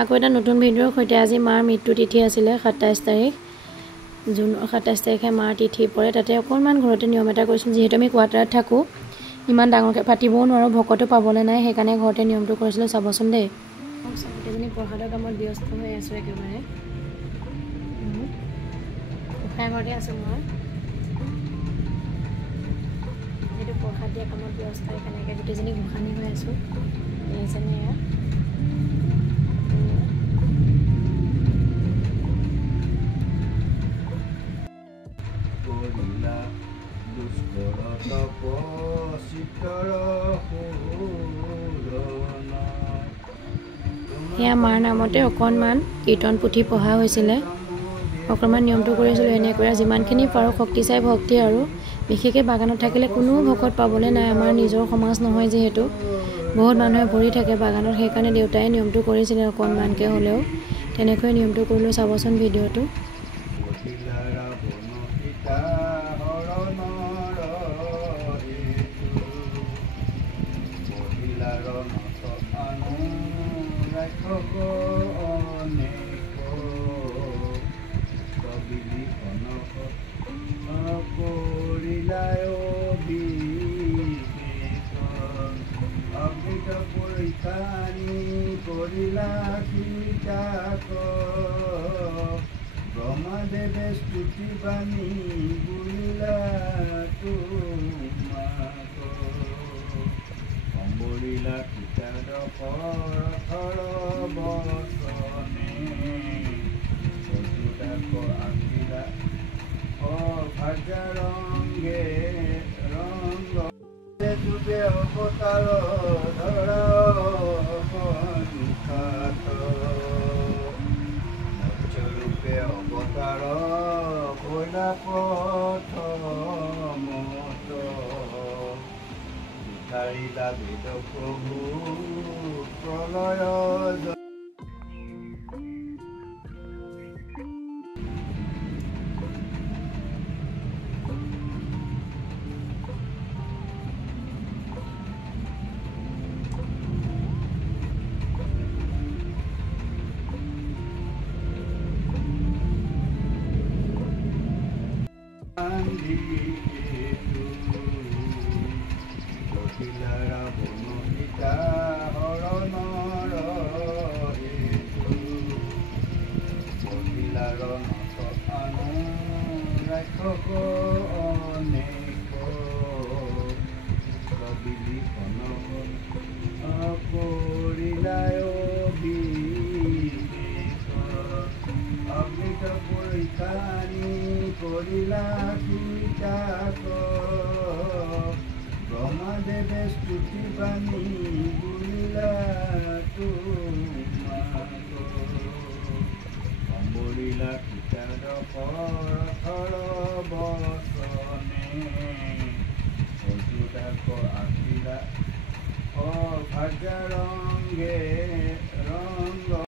আকৌ এটা নতুন ভিডিঅ'ৰ সৈতে আজি মাৰ মৃত্যু তিথি আছিলে 27 তাৰিখ জুন 27 তাৰিখে মাৰ তিথি পৰে তাতে অকণমান ঘৰতে নিয়ম এটা কৰিছিল যিহেতু আমি কোৱাৰ্টাৰত থাকোঁ ইমান ডাঙৰকৈ পাতিবও নোৱাৰোঁ ভকতো পাবলৈ নাই সেইকাৰণে ঘৰতে নিয়মটো কৰিছিলোঁ চাবচোন দেই গোটেইজনী প্ৰসাদৰ কামত ব্যস্ত হৈ আছোঁ একেবাৰে গোঁসাই ঘৰতে আছোঁ মই যিহেতু প্ৰসাদ দিয়া কামত ব্যস্ত সেইকাৰণে গোটেইজনী গোসানী হৈ আছোঁ এইজনী এয়া মাৰ নামতে অকণমান কীৰ্তন পুথি পঢ়া হৈছিলে অকণমান নিয়মটো কৰিছিলোঁ এনেকৈ যিমানখিনি পাৰোঁ শক্তি চাই ভক্তি আৰু বিশেষকৈ বাগানত থাকিলে কোনো ভকত পাবলৈ নাই আমাৰ নিজৰ সমাজ নহয় যিহেতু বহুত মানুহে ভৰি থাকে বাগানত সেইকাৰণে দেউতাই নিয়মটো কৰিছিলে অকণমানকৈ হ'লেও তেনেকৈ নিয়মটো কৰিলোঁ চাবচোন ভিডিঅ'টো ব্রহ্মদেবে স্তুতি বাণী বুলিলা অম্বরিলা পিতার পর বসনে আখিলা ও ভাজা রঙ্গে রঙ্গ যুগে অবতার ধরা মৎস্যরূপে অবতার ভোলা পথ মত বিধারিলা বেদ প্রভু প্রলয় ব্রহ্মদেবে স্তুতি বাণী বুলিলা অম্বরিলা পিতার পর বসনে অযুদাক আখিলা ও ভাজা রঙ্গে